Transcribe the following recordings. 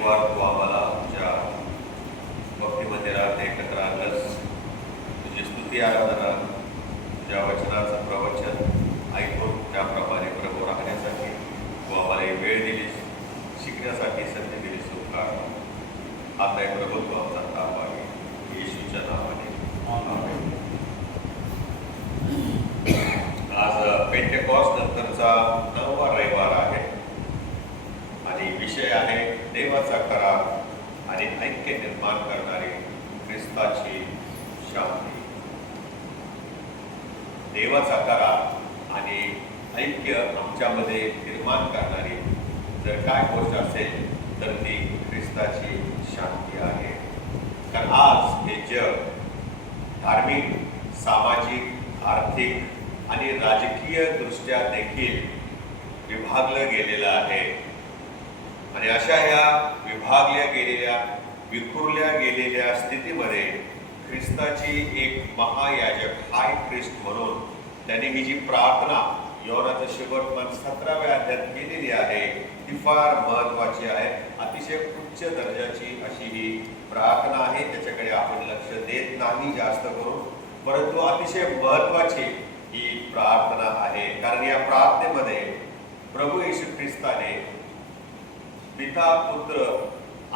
रविवार तू आम्हाला तुझ्या भक्ती मंदिरात एकत्र आणलंस. तुझी स्तुती आराधना, तुझ्या वचनाचं प्रवचन ऐकून त्याप्रमाणे प्रभू राहण्यासाठी तू आम्हाला एक वेळ दिलीस, शिकण्यासाठी संधी दिलीस. उपकार आता एक प्रभुत्व आमचा ताप आहे येशूच्या नावाने. आज पेंटेकॉस्ट नंतरचा 9वा रविवार आहे आणि विषय आहे देवाचा करार आणि ऐक्य निर्माण करणारी ख्रिस्ताची शांती. देवाचा करार आणि ऐक्य आमच्यामध्ये निर्माण करणारी जर काय गोष्ट असेल तर ती ख्रिस्ताची शांती आहे. कारण आज हे जग धार्मिक, सामाजिक, आर्थिक आणि राजकीय दृष्ट्या देखील विभागलं गेलेलं आहे. आणि अशा या विभागल्या गेलेल्या, विखुरल्या गेलेल्या स्थितीमध्ये ख्रिस्ताची एक महायाजक, हाय ख्रिस्ट म्हणून त्यांनी ही जी प्रार्थना योनाचं शेवटपण 17व्या अध्यायात केलेली आहे ती फार महत्वाची आहे. अतिशय उच्च दर्जाची अशी ही प्रार्थना आहे. त्याच्याकडे आपण लक्ष देत नाही जास्त करून, परंतु अतिशय महत्वाची ही प्रार्थना आहे. कारण या प्रार्थनेमध्ये प्रभू येशू ख्रिस्ताने पिता, पुत्र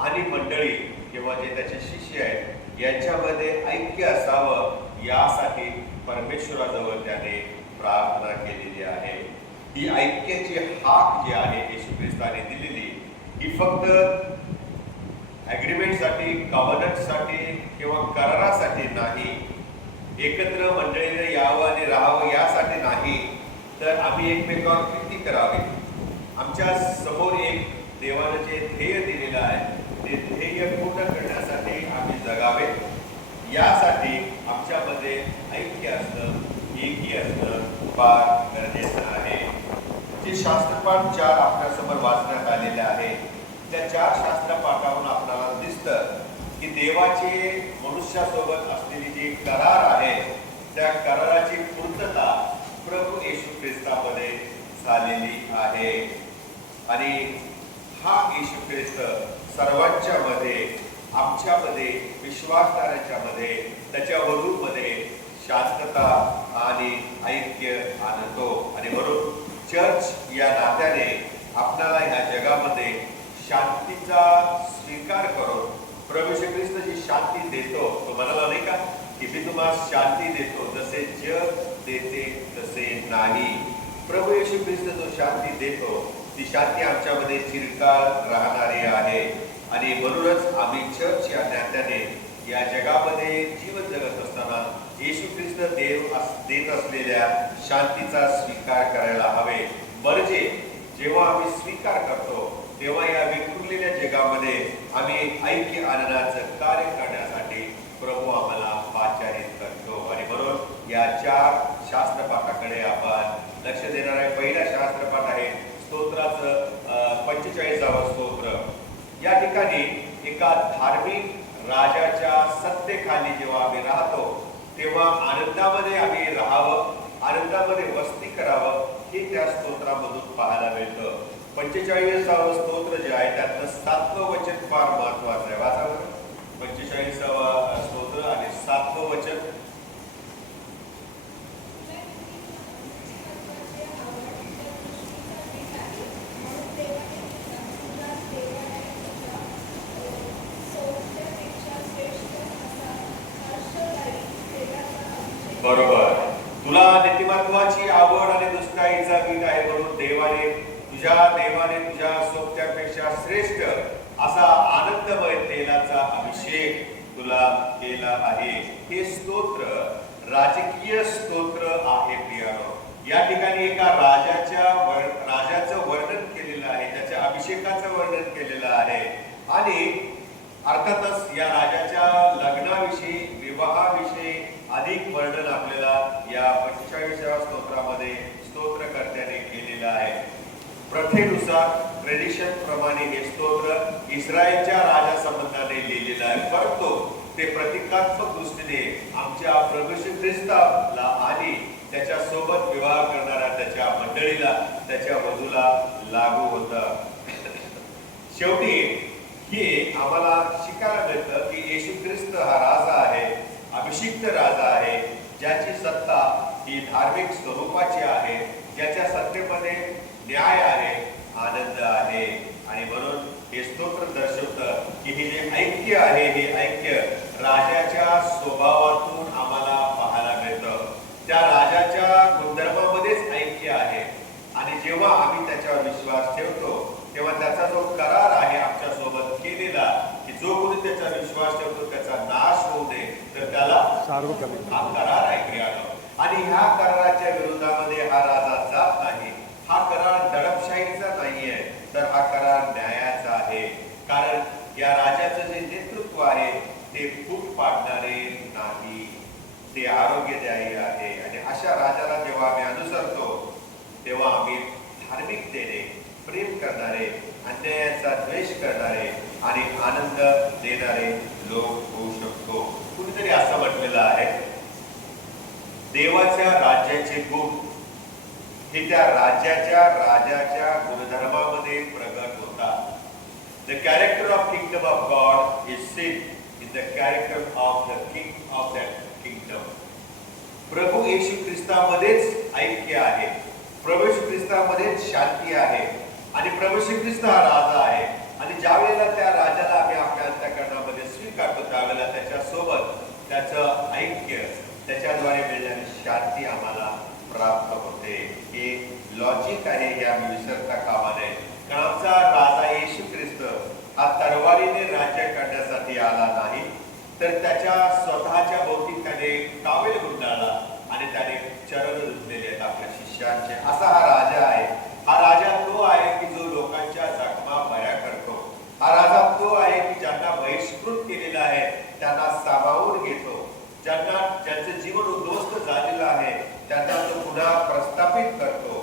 आणि मंडळी किंवा जे त्याचे शिष्य आहेत यांच्यामध्ये ऐक्य असावं यासाठी परमेश्वराजवळ त्याने प्रार्थना केलेली आहे. ही ऐक्याची हाक जी आहे येशू ख्रिस्ताने दिलेली ही फक्त ॲग्रीमेंटसाठी, कव्हनंटसाठी किंवा करारासाठी नाही, एकत्र मंडळीने यावं आणि राहावं यासाठी नाही, तर आम्ही एकमेकांवर प्रीती करावी. आमच्या समोर एक देवानं जे ध्येय दिलेलं आहे ते ध्येय पूर्ण करण्यासाठी आम्ही जगावे, यासाठी आमच्यामध्ये ऐक्य असणं, एकी असणं फार गरजेचं आहे. जे शास्त्रपाठ 4 आपल्यासमोर वाचण्यात आलेले आहे त्या 4 शास्त्रपाठावरून आपल्याला दिसतं की देवाचे मनुष्यासोबत असलेली जी करार आहे त्या कराराची पूर्तता प्रभू येशू ख्रिस्तामध्ये झालेली आहे. आणि हा येशू ख्रिस्त सर्वांच्या मध्ये, आमच्यामध्ये, विश्वासदारांच्या मध्ये, त्याच्या वधूमध्ये शांतता आणि ऐक्य आणतो. आणि म्हणून चर्च या नात्याने आपल्याला ह्या जगामध्ये शांतीचा स्वीकार करून प्रभू येशू ख्रिस्त जी शांती देतो, तो म्हणाला नाही का की मी तुम्हाला शांती देतो, जसे जग देते तसे नाही. प्रभू येशू ख्रिस्त जो शांती देतो ती शांती आमच्यामध्ये चिरकाल राहणारी आहे. आणि म्हणूनच आम्ही चर्च या नात्याने या जगामध्ये जीवन जगत असताना येशू ख्रिस्त देत असलेल्या शांतीचा स्वीकार करायला हवे. म्हणजे जेव्हा आम्ही स्वीकार करतो तेव्हा या विखुरलेल्या जगामध्ये आम्ही ऐक्य आणण्याचं कार्य करण्यासाठी प्रभू आम्हाला पाचारित करतो. आणि म्हणून या 4 शास्त्रपाठाकडे आपण लक्ष देणार आहे. पहिला शास्त्रपाठ आहे स्तोत्राचं 45वा स्तोत्र. या ठिकाणी एका धार्मिक राजाच्या सत्तेखाली जेव्हा आम्ही राहतो तेव्हा आनंदामध्ये आम्ही राहावं, आनंदामध्ये वस्ती करावं हे त्या स्तोत्रामधून पाहायला मिळतं. 45वा स्तोत्र जे आहे त्यातलं 7वं वचन फार महत्वाचं आहे. वाचा बरं 45वा स्तोत्र आणि 7वं वचन. बरोबर. तुला नीतिमत्वाची आवड आणि दुष्टाईचा गीत आहे म्हणून देवाने तुझ्या सोबत्यापेक्षा श्रेष्ठ असा आनंदमय तेलाचा अभिषेक तुला केला आहे. हे स्तोत्र राजकीय स्तोत्र आहे प्रियानो. या ठिकाणी एका राजाचं वर्णन केलेलं आहे, त्याच्या अभिषेकाचं वर्णन केलेलं आहे. आणि अर्थातच या राजाच्या लग्नाविषयी, विवाहाविषयी अधिक वर्णन आपल्याला या 45व्या स्तोत्रामध्ये स्तोत्रकर्त्याने केलेलं आहे. प्रथेनुसार, ट्रेडिशन प्रमाणे हे स्तोत्र इस्रायलच्या राजा संबंधाने लिहिलेलं आहे, परंतु ते प्रतिकात्मक दृष्टीने आमच्या प्रभू येशू ख्रिस्ताला आणि त्याच्या सोबत विवाह करणाऱ्या त्याच्या मंडळीला, त्याच्या वधूला लागू होतं. शेवटी हे आम्हाला शिकायला मिळतं की येशू ख्रिस्त हा राजा आहे, अभिषिक्त राजा आहे, ज्याची सत्ता ही धार्मिक स्वरूपाची आहे, ज्याच्या सत्तेमध्ये न्याय आहे, आनंद आहे. आणि म्हणून हे स्तोत्र दर्शवतं की हे जे ऐक्य आहे, हे ऐक्य राजाच्या स्वभावातून आम्हाला पाहायला मिळतं. त्या राजाच्या गुणधर्मामध्येच ऐक्य आहे. आणि जेव्हा आम्ही त्याच्यावर विश्वास ठेवतो तेव्हा त्याचा जो करार आहे आमच्या सोबत केलेला, की जो कोणी त्याचा विश्वास ठेवतो त्याचा नाश होऊ नये, तर त्याला हा करार आहे क्रियाला. आणि ह्या कराराच्या विरोधामध्ये हा राजा जात नाही. हा करार दडपशाहीचा नाहीये, तर हा करार न्यायाचा आहे. कारण या राजाचं जे नेतृत्व आहे ते फूट पाडणारे नाही, ते आरोग्यदायी आहे. आणि अशा राजाला जेव्हा आम्ही अनुसरतो तेव्हा आम्ही धार्मिकतेने प्रेम करणारे, अन्यायाचा द्वेष करणारे आणि आनंद देणारे लोक होऊ शकतो. कुणीतरी असं म्हटलेलं आहे, देवाच्या राज्याचे गुण हे त्या राजाच्या गुणधर्मामध्ये प्रगट होतात. The character of kingdom of God is seen in the character of the king of that kingdom. प्रभू येशू ख्रिस्तामध्येच ऐक्य आहे, प्रभू येशू ख्रिस्तामध्येच शांती आहे आणि प्रभू येशू ख्रिस्त हा राजा आहे. आणि ज्या वेळेला त्या राजाला आम्ही आपल्या अंतःकरणामध्ये स्वीकारतो त्यावेळेला त्याच्यासोबत त्याचं ऐक्य, त्याच्याद्वारे मिळणारी शांती आम्हाला प्राप्त होते. हे लॉजिक आहे, हे आम्ही विसरता कामा नये. कारण आमचा राजा येशू ख्रिस्त हा तरवारीने राज्य करण्यासाठी आला नाही, तर त्याच्या स्वतःच्या भोवती त्याने टावेल गुंडाळला आणि त्याने चरण धुतलेले आहेत आपल्या शिष्यांचे. असा हा राजा आहे. हा राजा तो आहे की जो लोकांच्या जखमा बऱ्या करतो. हा राजा तो आहे की ज्यांना बहिष्कृत केलेला आहे त्यांना सामावून घेतो. ज्यांचं जीवन उद्ध्वस्त झालेलं आहे त्यांना तो पुन्हा प्रस्थापित करतो.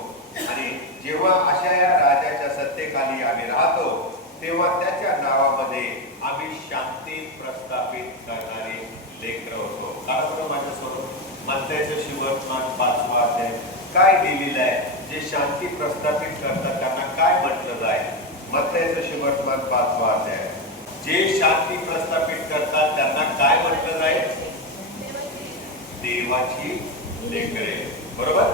आणि जेव्हा अशा या राजाच्या सत्तेखाली आम्ही राहतो तेव्हा त्याच्या नावामध्ये आम्ही शांती प्रस्थापित करणारे लेकर होतो. कारण माझ्यासोबत मत्तयाचं सुवर्तमान 5वा अध्याय काय दिलेलं आहे? जे शांती प्रस्थापित करतात त्यांना काय म्हटलं जाईल? मत्तयाचं सुवर्तमान 5वा अध्याय, जे शांती प्रस्थापित करतात त्यांना काय म्हटलं जाईल? देवाची लेकरे. बरोबर,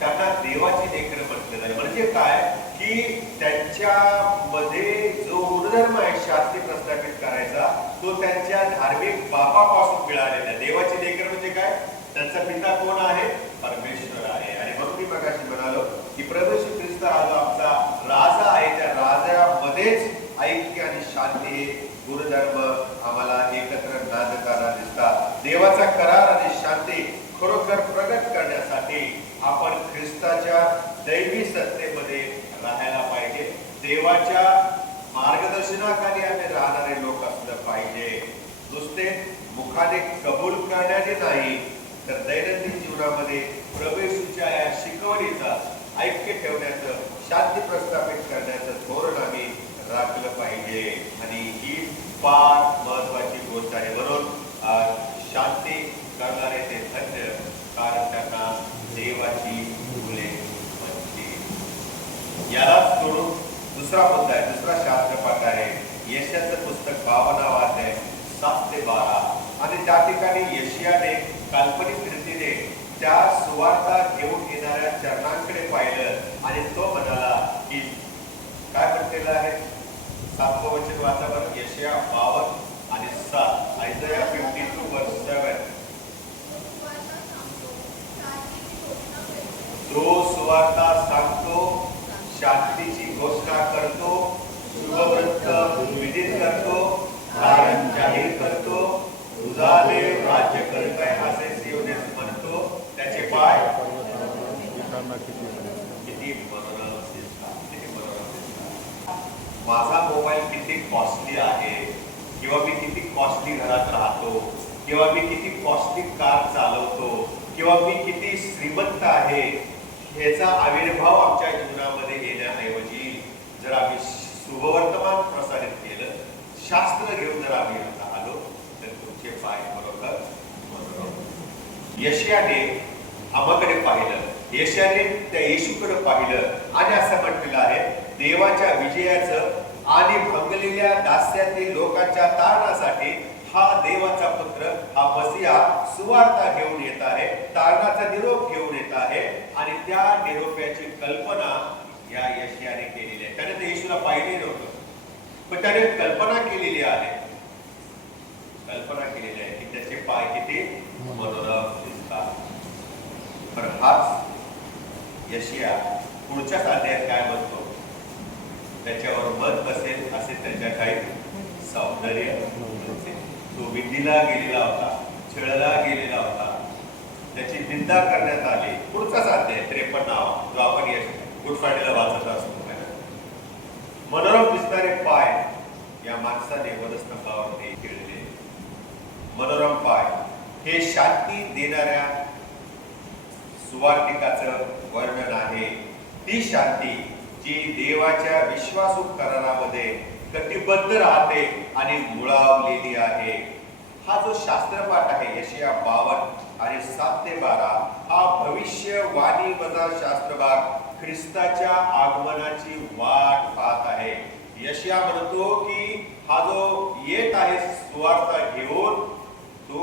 त्यांना देवाची लेकरे म्हटलं जाईल. म्हणजे काय की त्यांच्यामध्ये जो गुणधर्म आहे शांती प्रस्थापित करायचा तो त्यांच्या धार्मिक बापापासून मिळालेला आहे. देवाची लेकरं म्हणजे काय? त्यांचा पिता कोण आहे? परमेश्वर आहे. आणि म्हणून मी मगाशी म्हणालो की प्रभू येशू ख्रिस्त हा जो आमचा राजा आहे त्या राजामध्येच ऐक्य आणि शांती गुणधर्म आम्हाला एकत्र नांदताना दिसतात. देवाचा करार आणि शांती खरोखर प्रगट करण्यासाठी आपण ख्रिस्ताच्या दैवी सत्तेमध्ये राहायला पाहिजे. देवाच्या मार्गदर्शनाखाली आम्ही राहणारे लोक असलं पाहिजे. नुसते मुखाने कबूल करण्याने नाही, तर दैनंदिन जीवनामध्ये प्रभू येशूच्या या शिकवणीचा ऐक्य ठेवण्याचं, शांती प्रस्थापित करण्याचं धोरण आम्ही राखलं पाहिजे. आणि ही फार महत्वाची गोष्ट आहे. म्हणून शांती करणारे ते धन्य, कारण त्यांना देवाची मुले म्हणतील. यालाच सोडून दुसरा मुद्दा आहे, दुसरा शास्त्रपाठ आहे यशाचं पुस्तक 52 अध्याय 7 ते 12. आणि त्या ठिकाणी यशियाने काल्पनिक रीतीने त्या सुवार्ता घेऊन येणाऱ्या चरणांकडे पाहिलं आणि तो म्हणाला की काय म्हटलेलं आहे? 7वं वचन वाचा बरं. यशिया 52 आणि 7. आयझाया 52 verse 7. तो सुवार्ता सांगतो, शांतीची घोषणा करतो, शुभवृत्त विदित करतो, कारण जाहीर करतो, तुझा देव राज्य करत आहे असे सियोनेस म्हणतो. त्याचे पाय किती मनोरम दिसतात, किती मनोरम दिसतात. माझा मोबाईल किती कॉस्टली आहे, किंवा मी किती कॉस्टली घरात राहतो, किंवा मी किती कॉस्टली कार चालवतो, किंवा मी किती श्रीमंत आहे, ह्याचा आविर्भाव आमच्या जीवनामध्ये येण्याऐवजी जर आम्ही शुभवर्तमान प्रसारित केलं, शास्त्र घेऊन जर आम्ही राहिलो, तर तुमचे पाय बरोबर मनोरम. यशियाने आम्हाकडे पाहिलं, यशियाने त्या येशूकडे पाहिलं आणि असं म्हटलेलं आहे, देवाच्या विजयाचं आणि भंगलेल्या दास्यातील लोकांच्या तारणासाठी हा देवाचा पुत्र हा मसीहा सुवार्ता घेऊन येत आहे, तारणाचा निरोप घेऊन येत आहे. आणि त्या निरोपाची कल्पना या यशायाने केलेली आहे. त्याने ते येशूला पाहिले नव्हतं, पण त्याने कल्पना केलेली आहे, की त्याचे पाय किती मनोरम दिसतात. पण हाच यशिया पुढच्या अध्यायात काय म्हणतो, त्याच्यावर मन बसेल असे त्याच्या काही सौंदर्य नव्हते. तो विंडीला गेलेला होता, छळला गेलेला होता, त्याची निंदा करण्यात आली. पुढचाच अध्याय 53 जो आपण गुड फ्रायडेला वाचत असतो. मनोरम दिसणारे पाय या माणसाने वधस्तंभावरती खेळले. मनोरम पाय हे शांती देणाऱ्या सुवार्तिकाचं वर्णन आहे. ती शांती जी देवाच्या विश्वासू करारामध्ये कटिबद्ध राहते आणि मुळावलेली आहे. हा जो शास्त्रपाठ आहे यशाया 52 आणि 7 ते 12 हा भविष्यवाणी वजा शास्त्रभाग ख्रिस्ताच्या आगमनाची वाट पाहत आहे. यशाया म्हणतो की हा जो येत आहे सुवार्ता घेऊन, तो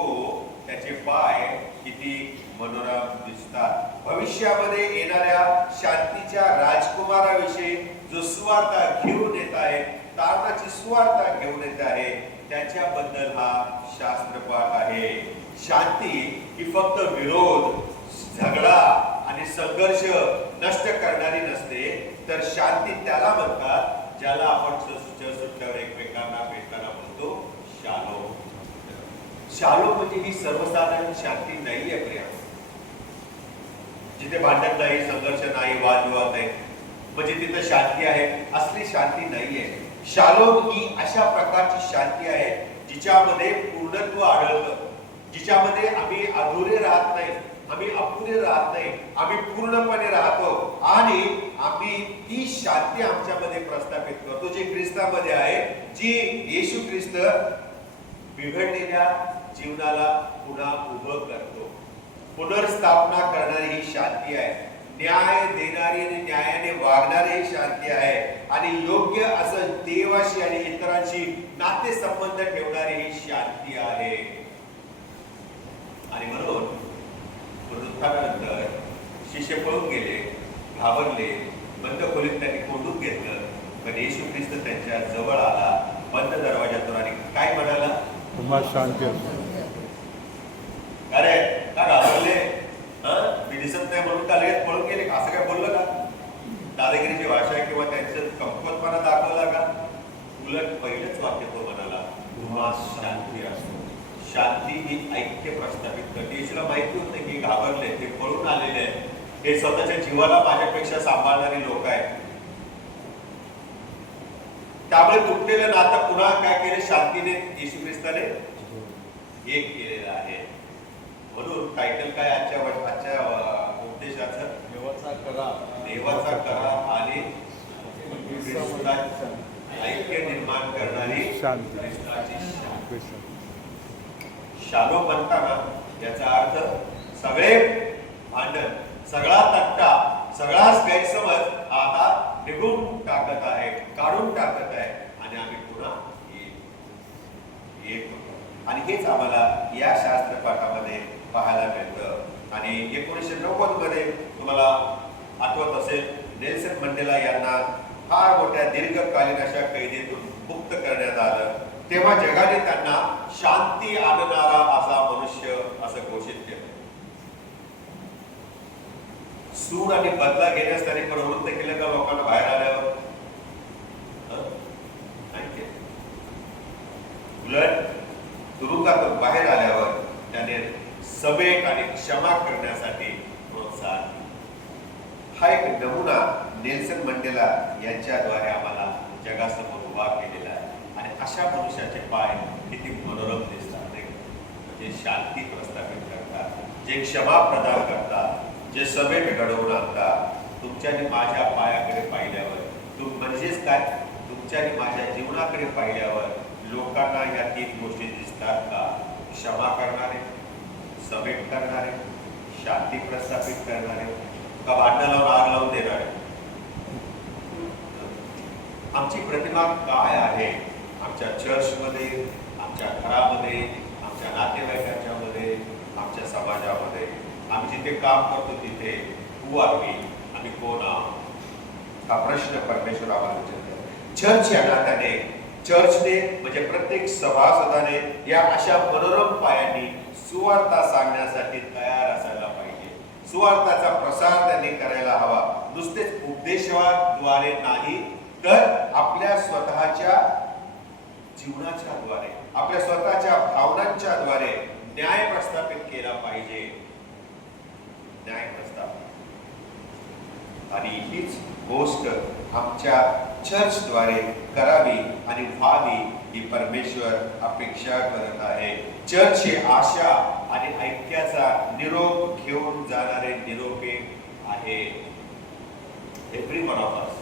त्याचे पाय किती मनोरम दिसतात. भविष्यामध्ये येणाऱ्या शांतीच्या राजकुमाराविषयी जो सुवार्ता घेऊन येत आहे, तारणाची सुवार्ता घेऊन येत आहे, त्याच्याबद्दल हा शास्त्रपाठ आहे. शांती ही फक्त विरोध, झगडा आणि संघर्ष नष्ट करणारी नसते, तर शांती त्याला म्हणतात ज्याला आपण सुट्ट्यावर एकमेकांना भेटताना म्हणतो शालोम. शालोम म्हणजे ही सर्वसाधारण शांती नाहीये प्रिया, जिथे भांडण नाही, संघर्ष नाही, वादविवाद नाही, म्हणजे तिथं शांती आहे, असली शांती नाहीये. शालोम ही अशा प्रकारची शांती आहे जिच्यामध्ये पूर्णत्व आढळतं, जिच्यामध्ये आम्ही अधुरे राहत नाही, आम्ही अपुरे राहत नाही, आम्ही पूर्णपणे राहतो. आणि आम्ही ती शांती आमच्यामध्ये प्रस्थापित करतो जी ख्रिस्तामध्ये आहे, जी येशू ख्रिस्त बिघडलेल्या जीवनाला पुन्हा उभं करतो. पुनर्स्थापना करणारी ही शांती आहे. न्याय देणारी आणि न्यायाने वागणारी ही शांती आहे. आणि योग्य असं देवाशी आणि इतरांशी नातेसंबंध ठेवणारी ही शांती आहे. आणि म्हणून पुनरुत्थानानंतर शिष्य पळून गेले, घाबरले, बंद खोलीत त्यांनी कोंडून घेतलं. पण येशू ख्रिस्त त्यांच्या जवळ आला बंद दरवाजातून आणि काय म्हणाला, तुम्हाला शांती असो. अरे का घाबरले, मी दिसत नाही म्हणून का लगेच पळून गेले, असं काय बोललं का? दादागिरीची भाषा किंवा त्यांचं कमकुवतपणा दाखवला का? उलट पहिलंच वाक्य तो म्हणाला, तुम्हाला शांती असो. शांती ही ऐक्य प्रस्थापित करते. येशूला माहिती होतं की घाबरले, ते पळून आलेले आहेत, हे स्वतःच्या जीवाला माझ्यापेक्षा सांभाळणारी लोक आहेत. त्यामुळे तुटलेलं नातं पुन्हा काय केले, शांतीने येशू ख्रिस्ताने एक केलेलं आहे. म्हणून टायटल काय आजच्या उपदेशाचं, देवाचा करार आणि ऐक्य निर्माण करणारी शांती. शालोम म्हणताना याचा अर्थ सगळे भांडण, सगळा तट्टा, सगळाच गैरसमज आता निघून टाकत आहे, काढून टाकत आहे आणि आम्ही पुन्हा एक होतो. आणि हेच आम्हाला या शास्त्रपाठामध्ये पाहायला मिळतं. आणि 1990 मध्ये तुम्हाला आठवत असेल, नेल्सन मंडेला यांना फार मोठ्या दीर्घकालीन अशा कैदेतून मुक्त करण्यात आलं. तेव्हा जगाने त्यांना शांती आणणारा असा मनुष्य असं घोषित केलं. सूड आणि बदला घेण्यास त्याने प्रवृत्त केलं का लोकांना बाहेर आल्यावर? नाही केलं. उलट तुरुंगातून बाहेर आल्यावर त्याने समेट आणि क्षमा करण्यासाठी प्रोत्साहन दिले. हा एक नमुना नेल्सन मंडेला यांच्याद्वारे आम्हाला जगासमोर उभा केलेला आहे. आणि अशा मनुष्याचे पाय किती मनोरम दिसतात, जे शांती प्रस्थापित करतात, जे क्षमा प्रदान करतात, जे समेट घडवून आणतात. तुमच्याने माझ्या पायाकडे पाहिल्यावर, म्हणजेच काय, तुमच्याने माझ्या जीवनाकडे पाहिल्यावर लोकांना या 3 गोष्टी दिसतात का? क्षमा करणारे, समेट करणारे, शांती प्रस्थापित करणारे, का भांडण लावून आग लावून देणारे? आमची प्रतिमा काय आहे आमच्या चर्चमध्ये, आमच्या घरामध्ये, आमच्या नातेवाईकांच्या मध्ये, आमच्या समाजामध्ये, आम्ही जिथे काम करतो तिथे हू आर वी, आम्ही कोण आहोत, हा प्रश्न परमेश्वर आम्हाला विचारतो. चर्च या नात्याने, चर्चने म्हणजे प्रत्येक सभासदाने या अशा मनोरम पायांनी सुवार्ता सांगण्यासाठी तयार असायला पाहिजे. सुवार्ताचा प्रसार त्यांनी करायला हवा. नुसतेच उपदेशाद्वारे नाही, तर आपल्या स्वतःच्या जीवनाच्या द्वारे, आपल्या स्वतःच्या भावनांच्या द्वारे न्याय प्रस्थापित केला पाहिजे. न्याय प्रस्थापित, आणि हीच गोष्ट आमच्या चर्चद्वारे करावी आणि व्हावी ही परमेश्वर अपेक्षा करत आहे. चर्च ही आशा आणि ऐक्याचा निरोप घेऊन जाणारे निरोपे आहे. Every one of us,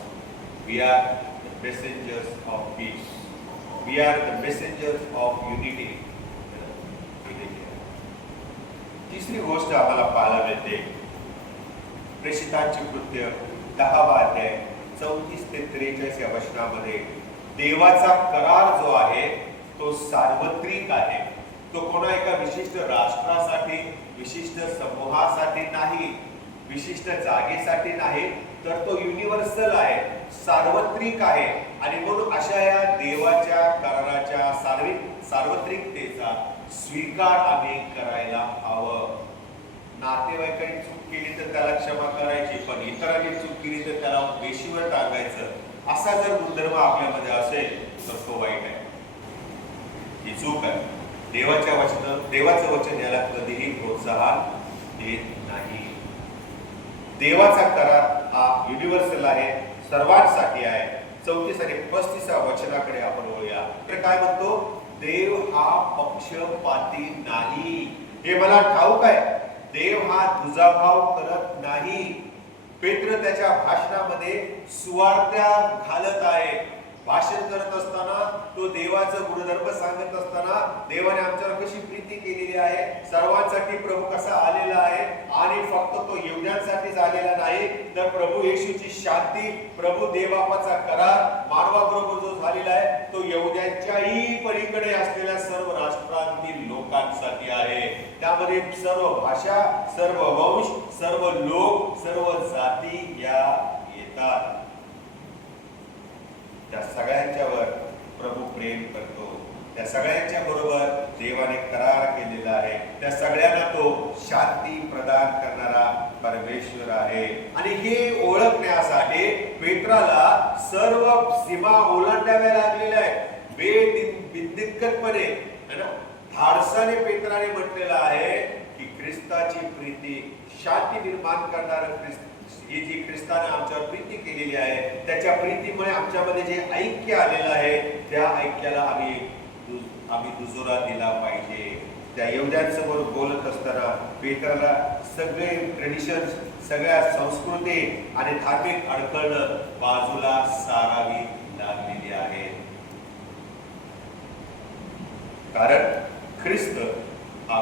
we are the messengers of peace. We are the messengers of unity. तिसरी गोष्ट आम्हाला पाहायला मिळते, प्रेषितांची कृत्य 10वा अध्याय 34 ते 43 या वचनामध्ये देवाचा करार जो आहे तो सार्वत्रिक आहे. तो कोणा एका विशिष्ट राष्ट्रासाठी, विशिष्ट समूहासाठी नाही, विशिष्ट जागेसाठी नाही, तर तो युनिव्हर्सल आहे, सार्वत्रिक आहे. आणि म्हणून अशा या देवाच्या कराराच्या सार्वत्रिकतेचा स्वीकार आम्ही करायला हवं. नातेवाईकांनी चूक केली तर त्याला क्षमा करायची, पण इतरांनी चूक केली तर त्याला वेशीवर टाकायचं, असा जर गुणधर्म आपल्यामध्ये असेल तर तो वाईट आहे, ही चूक आहे. देवाचं वचन याला कधीही प्रोत्साहन देत नाही. देवाचा करार हा युनिव्हर्सल आहे, सर्वांसाठी आहे. 34 आणि 35 वचनाकडे आपण वळूया. तर काय म्हणतो, देव हा पक्षपाती नाही, हे मला ठाऊक आहे. देव हा दुजाभाव करत नाही. पेत्र त्याच्या भाषणामध्ये सुवार्त्या घालत आहे. भाषण करत असताना तो देवाचं गुणधर्म सांगत असताना देवाने आमच्यावर कशी प्रीती केलेली आहे, सर्वांसाठी प्रभू कसा आलेला आहे, आणि फक्त तो येवढ्यांसाठीच आलेला नाही, तर प्रभू येशूची शांती, प्रभू देवबापाचा करार मानवाबरोबर जो झालेला आहे तो येवढ्यांच्याही पलीकडे असलेल्या सर्व राष्ट्रांतील लोकांसाठी आहे. त्यामध्ये सर्व भाषा, सर्व वंश, सर्व लोक, सर्व जाती या येतात. त्या सगळ्यांच्यावर प्रभू प्रेम करतो. त्या सगळ्यांच्या बरोबर देवाने करार केलेला आहे. त्या सगळ्यांना तो शांती प्रदान करणारा परमेश्वर आहे. आणि हे ओळखण्यासाठी पेत्राला सर्व सीमा ओलांडाव्या लागलेल्या आहेत. बेबिंदिकपणे धाडसाने पेत्राने म्हटलेलं आहे की ख्रिस्ताची प्रीती, शांती निर्माण करणारं ख्रिस्त, ही जी ख्रिस्ताने आमच्यावर प्रीती केलेली आहे, त्याच्या प्रीतीमुळे आमच्यामध्ये जे ऐक्य आलेलं आहे त्या ऐक्याला आम्ही दुजोरा दिला पाहिजे. त्या येवद्यांसमोर बोलत असताना पेत्राला सगळे ट्रेडिशन्स, सगळ्या संस्कृती आणि धार्मिक अडकळणं बाजूला सारावी लागलेली आहे. कारण ख्रिस्त हा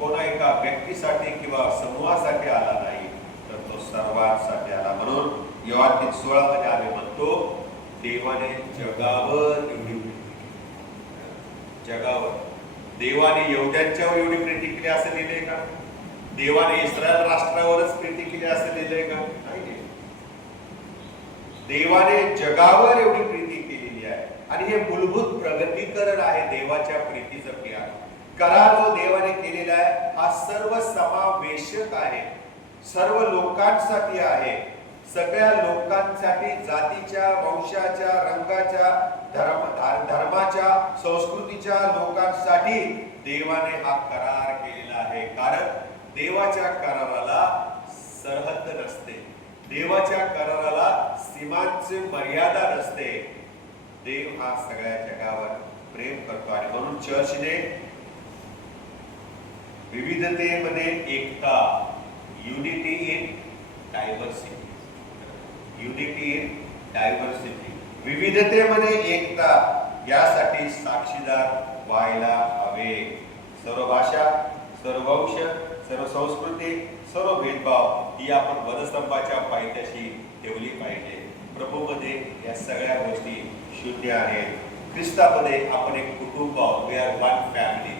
कोणा एका व्यक्तीसाठी किंवा समूहासाठी आला नाही, तर तो सर्वांसाठी आला. म्हणून योहान 3:16 मध्ये आम्ही म्हणतो, देवाने जगावर एवढी देवाने येवद्यांच्यावर एवढी प्रीती केली असं लिहिलंय का? देवाने इस्रायल राष्ट्रावरच प्रीती केली असं लिहिलंय का? नाही. देवाने जगावर एवढी प्रीती केलेली आहे. आणि हे मूलभूत प्रगतीकरण आहे देवाच्या प्रीतीचं ज्ञान. करार जो देवाने केलेला आहे हा सर्व समावेशक आहे, सर्व लोकांसाठी आहे. सगळ्या लोकांसाठी, जातीच्या, वंशाच्या, रंगाच्या, धर्माच्या, संस्कृतीच्या लोकांसाठी देवाने हा करार केलेला आहे. कारण देवाच्या कराराला सरहद्द नसते, देवाच्या कराराला सीमांची मर्यादा नसते. देव हा सगळ्या जगावर प्रेम करतो. आणि म्हणून चर्चने विविधतेमध्ये एकता, unity in diversity, unity in diversity, विविधतेमध्ये एकता, यासाठी साक्षीदार व्हायला हवे. सर्व भाषा, सर्व वंश, सर्व संस्कृती, सर्व भेदभाव ही आपण वधस्तंभाच्या पायथ्याशी ठेवली पाहिजे. प्रभूमध्ये या सगळ्या गोष्टी शून्य आहेत. ख्रिस्तामध्ये आपण एक कुटुंब आहोत. We are one family.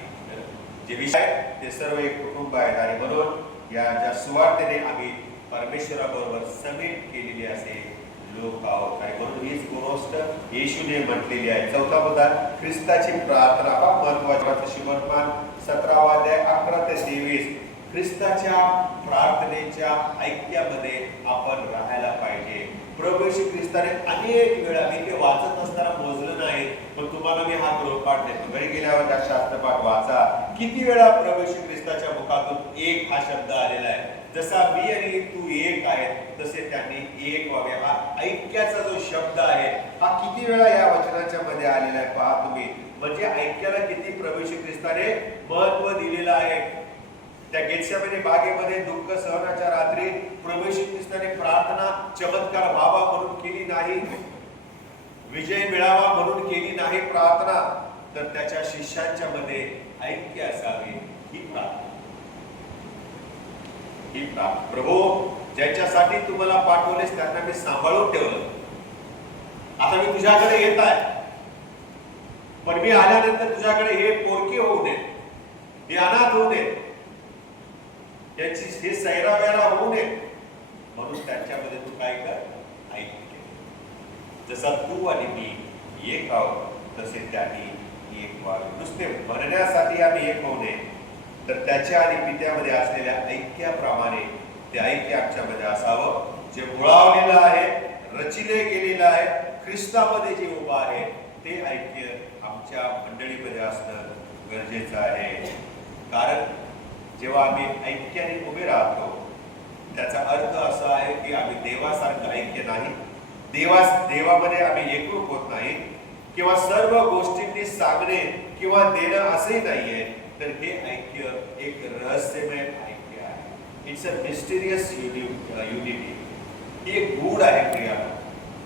जे विषय ते सर्व एक कुटुंब आहेत आणि म्हणून या ज्या सुवार्तेने आम्ही परमेश्वराबरोबर समेट केलेली असे लोक आहोत आणि म्हणून हीच गोष्ट येशूने म्हटलेली आहे. चौथा मुद्दा ख्रिस्ताची प्रार्थना. फार महत्वाची. शुभवर्तमान 17 अध्याय 11 ते 23. ख्रिस्ताच्या प्रार्थनेच्या ऐक्यामध्ये आपण राहायला पाहिजे. प्रभू येशू ख्रिस्ताने अनेक वेळा, मी ते वाचत असताना मोजलं नाही पण तुम्हाला मी हा गृहपाठ देतो, घरी गेल्यावर त्या शास्त्रपाठ वाचा. किती वेळा प्रभू येशू ख्रिस्ताच्या मुखातून एक हा शब्द आलेला आहे. जसा मी आणि तू एक आहेत तसे त्यांनी एक व्हावे. हा ऐक्याचा जो शब्द आहे हा किती वेळा या वचनाच्या मध्ये आलेला आहे पहा तुम्ही. म्हणजे ऐक्याला किती प्रभू येशू ख्रिस्ताने महत्व दिलेलं आहे. त्या गेत्सेमने बागेमध्ये दुःख सहनाच्या रात्री प्रभू येशू ख्रिस्ताने प्रार्थना चमत्कार व्हावा म्हणून केली नाही, विजय मिळावा म्हणून केली नाही प्रार्थना, तर त्याच्या शिष्यांच्या मध्ये ऐक्य असावे ही प्रार्थना. ही प्रार्थना. प्रभू ज्याच्यासाठी तुम्हाला पाठवलेस त्यांना मी सांभाळून ठेवलं. आता मी तुझ्याकडे येत आहे पण मी आल्यानंतर तुझ्याकडे हे पोरके होऊ नये, हे अनाथ होऊ नये, याची हे सैरा वैरा होऊ नये म्हणून त्यांच्यामध्ये तू काय कर, ऐक्य. जसा तू आणि मी एक आहोत तसे त्यांनी एक व्हावे. नुसते म्हणण्यासाठी आम्ही एक होऊ नये तर त्याच्या आणि पित्यामध्ये असलेल्या ऐक्याप्रमाणे ते ऐक्य आमच्यामध्ये असावं. जे मुळावलेलं आहे, रचिले गेलेलं आहे, ख्रिस्तामध्ये जे उभा आहे ते ऐक्य आमच्या मंडळीमध्ये असणं गरजेचं आहे. कारण जेव्हा आम्ही ऐक्याने उभे राहतो त्याचा अर्थ असा आहे की आम्ही देवासारखं ऐक्य नाही, देवामध्ये आम्ही एकरूप होत नाही किंवा सर्व गोष्टींनी सांगणे किंवा देणं असंही नाहीये, तर हे ऐक्य एक रहस्यमय ऐक्य आहे. It's a mysterious unity. ही एक गूढ आहे क्रिया.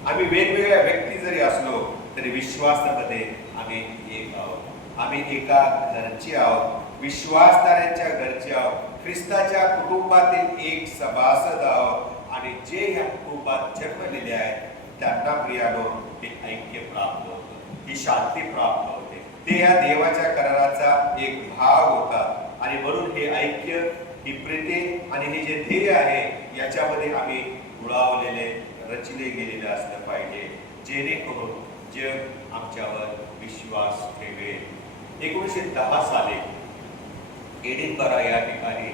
आम्ही वेगवेगळ्या व्यक्ती जरी असलो तरी विश्वासामध्ये आम्ही एक आहोत. आम्ही एका घरची आहोत, विश्वासधाऱ्यांच्या घरचे आहोत, ख्रिस्ताच्या कुटुंबातील एक सभासद आहोत आणि जे या कुटुंबात जन्मलेले आहेत त्यांना प्रियानो हे ऐक्य प्राप्त होतं, ही शांती प्राप्त होते. ते या देवाच्या कराराचा एक भाग होता आणि म्हणून हे ऐक्य, ही प्रीती आणि हे जे ध्येय आहे याच्यामध्ये आम्ही गुळावलेले, रचले गेलेले असलं पाहिजे, जेणेकरून जग आमच्यावर विश्वास ठेवेल. 1910 साली एडिनबरा या ठिकाणी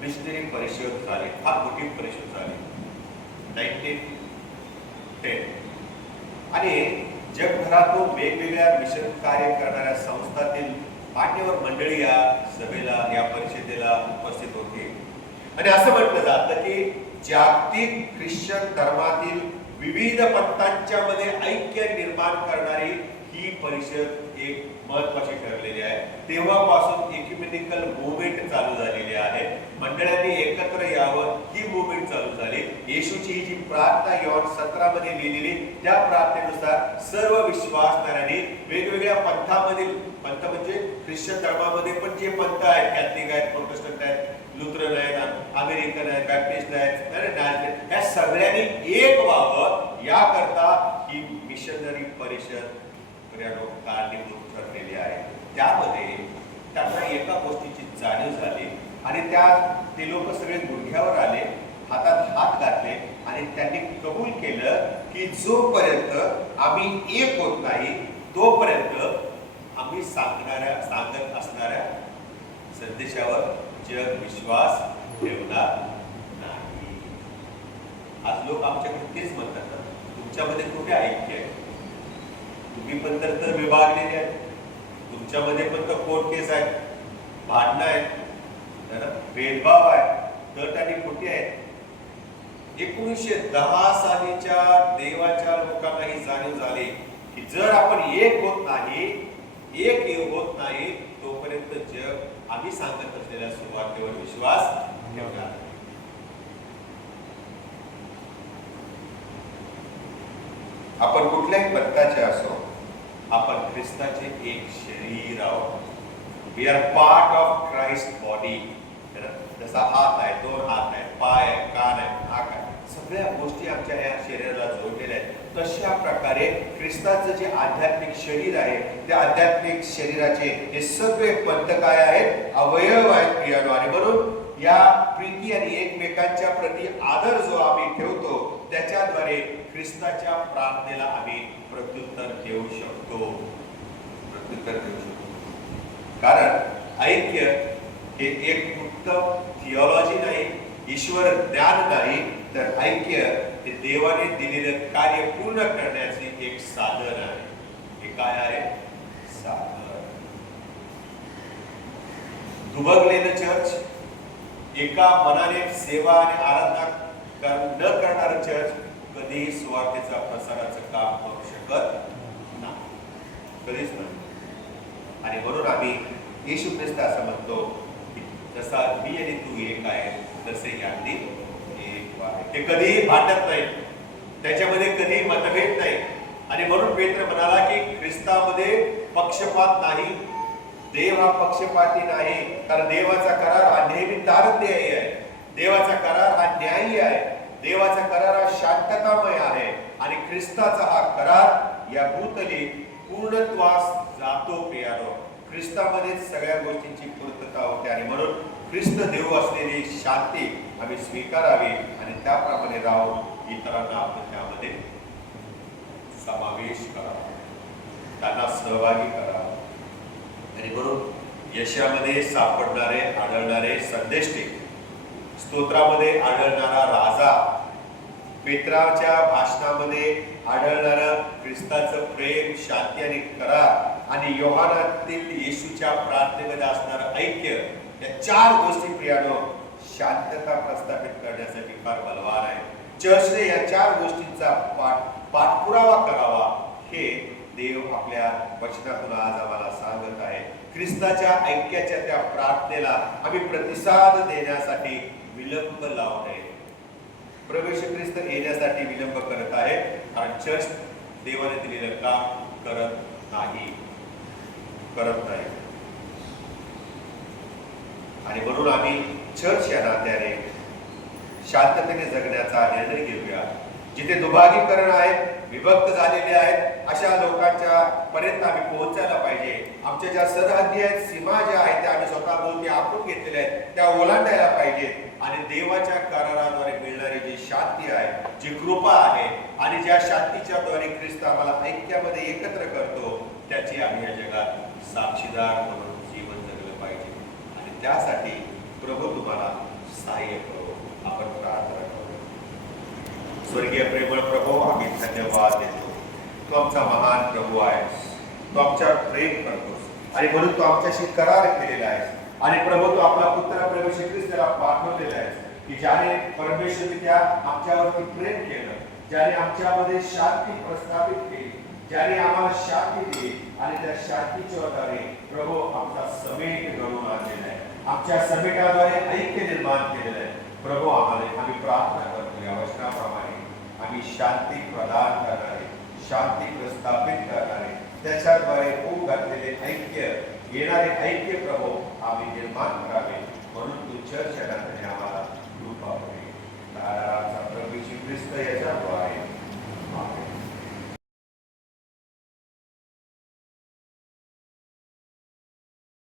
मिशनरी परिषद झाली. फार मोठी परिषद झाली 1910 आणि जगभरातून वेगवेगळ्या मिशन कार्य करणाऱ्या संस्थातील मान्यवर मंडळी या सभेला, या परिषदेला उपस्थित होते आणि असं म्हटलं जातं की जागतिक ख्रिश्चन धर्मातील विविध पंथांच्या मध्ये ऐक्य निर्माण करणारी ही परिषद एक महत्वाची ठरलेली आहे. तेव्हापासून इक्युमेनिकल मूवमेंट चालू झालेली आहे. मंडळांनी एकत्र यावं ही मूवमेंट चालू झाली. येशूची ही जी प्रार्थना योहान 17 मध्ये लिहिलेली त्या प्रार्थनेनुसार सर्व विश्वासणाऱ्यांनी वेगवेगळ्या पंथामधील, पंथ म्हणजे ख्रिश्चन धर्मामध्ये पण जे पंथ आहेत, कॅथलिक आहेत, प्रोटेस्टंट आहेत, लुथरन आहेत, अमेरिकन आहेत, बॅप्टिस्ट आहेत, या सगळ्यांनी एक व्हावं याकरता ही मिशनरी परिषद कारणीभूत ठरलेली आहे. त्यामध्ये त्यांना एका गोष्टीची जाणीव झाली आणि ते लोक सगळे गुडघ्यावर आले, हातात हात घातले आणि त्यांनी कबूल केलं की जोपर्यंत आम्ही एक होत नाही तोपर्यंत आम्ही सांगत असणाऱ्या संदेशावर जग विश्वास ठेवणार नाही. आज लोक आमच्याकडे तेच म्हणतात, तुमच्यामध्ये कुठे ऐक्य आहे? तुम्ही पण तर विभागलेले आहेत, तुमच्यामध्ये पण तर कोर्ट केस आहेत, भांडणं आहेत, भेदभाव आहे, तट आणि खोटी आहेत. 1910 सालीच्या देवाच्या लोकांना ही जाणीव झाली की जर आपण एक होत नाही, एक होत नाही तोपर्यंत जग आम्ही सांगत असलेल्या सुवार्तेवर विश्वास ठेवणार. आपण कुठल्याही पंथाचे असो, आपण ख्रिस्ताचे एक शरीर आहोत. We are part of Christ body. The जसा हात आहे, 2 हात आहेत, पाय आहे, कान आहे, नाक आहे, सगळ्या गोष्टी आमच्या या शरीराला जोडलेल्या आहेत. तशा प्रकारे ख्रिस्ताचं जे आध्यात्मिक शरीर आहे, त्या आध्यात्मिक शरीराचे हे सगळे पंथ काय आहेत? अवयव आहेत प्रियानो. आणि म्हणून या प्रीती आणि एकमेकांच्या प्रती आदर जो आम्ही ठेवतो, त्याच्याद्वारे ख्रिस्ताच्या प्रार्थनेला आम्ही प्रत्युत्तर देऊ शकतो. कारण ऐक्य हे एक उत्तम थिओलॉजी नाही, ईश्वर ज्ञान नाही, तर ऐक्य हे देवाने दिलेलं कार्य पूर्ण करण्याचे एक साधन आहे. हे काय आहे? साधन. दुभगलेलं चर्च, एका मनाने सेवा आणि आराधना न करणारं चर्च कधी सुवार्तेचा प्रसाराचं काम करू शकत नाही, कधीच नाही. आणि म्हणून आम्ही येशू ख्रिस्त असं म्हणतो की जसा मी आणि तू एक आहे, तसे यांनी एक आहे. ते कधीही भांडत नाही, त्याच्यामध्ये कधीही मतभेद नाही. आणि म्हणून पेत्र म्हणाला की ख्रिस्तामध्ये पक्षपात नाही, देव हा पक्षपाती नाही. कारण देवाचा करार हा नेहमी तारतम्यही आहे, देवाचा करार हा न्यायी आहे, देवाचा करार हा शांततामय आहे. आणि ख्रिस्ताचा हा करार या भूतली पूर्णत्वास जातो प्रियानो. ख्रिस्तामध्ये सगळ्या गोष्टींची पूर्तता होते. आणि म्हणून ख्रिस्त देव असलेली शांती आम्ही स्वीकारावी आणि त्याप्रमाणे राहून इतरांना आपण त्यामध्ये समावेश करावा, त्यांना सहभागी करावा. आणि म्हणून यशामध्ये सापडणारे आढळणारे संदेष्टे, स्तोत्रामध्ये आढळणारा राजा, पेत्राच्या भाषणामध्ये आढळणारं ख्रिस्ताचं प्रेम, शांती आणि करार, आणि योहानातील येशूच्या प्रार्थनेमध्ये असणारं ऐक्य, या 4 गोष्टी प्रियानो शांतता प्रस्थापित करण्यासाठी फार बलवान आहे. चर्चने या 4 गोष्टींचा पाठपुरावा करावा, हे देव आपल्या वचनातून आज आम्हाला सांगत आहे. ख्रिस्ताच्या ऐक्याच्या त्या प्रार्थनेला आम्ही प्रतिसाद देण्यासाठी विलंब लावू नये. प्रभू येशू ख्रिस्त येण्यासाठी विलंब करत आहे, कारण चर्च देवाने दिलेलं काम करत नाही. आणि म्हणून आम्ही चर्च या नात्याने शांततेने जगण्याचा निर्णय घेऊया. जिथे दुभागीकरण आहे, विभक्त झालेले आहेत, अशा लोकांच्या पर्यंत आम्ही पोहोचायला पाहिजे. आमच्या ज्या सरहद्दी आहेत, सीमा ज्या आहेत, त्या आम्ही स्वतःभोवती आखून घेतलेल्या आहेत, त्या ओलांडायला पाहिजेत. आणि देवाच्या कराराद्वारे मिळणारी जी शांती आहे, जी कृपा आहे, आणि ज्या शांतीच्या द्वारे ख्रिस्त आम्हाला ऐक्यामध्ये एकत्र करतो, त्याची आम्ही या जगात साक्षीदार म्हणून जीवन जगलं पाहिजे. आणि त्यासाठी प्रभू तुम्हाला सहाय्य करो. आपण प्रार्थना करू. स्वर्गीय प्रेमळ प्रभू, आम्ही धन्यवाद देतो. तू आमचा महान प्रभू आहेस, तू आमच्यावर प्रेम करतोस, आणि म्हणून तू आमच्याशी करार केलेला आहेस. आणि प्रभू, तू आपला पुत्र प्रभू श्री ख्रिस्ताला पाठवलेला आहेस, की ज्याने परमेश्वर पित्या आमच्यावरती प्रेम केलं, ज्याने आमच्यामध्ये शांती प्रस्थापित केली, ज्याने आम्हाला शांती दिली, आणि त्या शांतीच्या आधारे प्रभू आमचा समेट घडवून आणलेला आहे, आमच्या समेटाद्वारे ऐक्य निर्माण केलेलं आहे. प्रभू, आम्ही प्रार्थना करतो या वचनाप्रमाणे आम्ही शांती प्रदान करणारे, शांती प्रस्थापित करणारे, त्याच्याद्वारे होऊ घातलेले ऐक्य, येणारे ऐक्य प्रभू आम्ही निर्माण करावे. म्हणून तू चर्च या नात्याने आम्हाला कृपा होईल. प्रभू ख्रिस्त याच्याद्वारे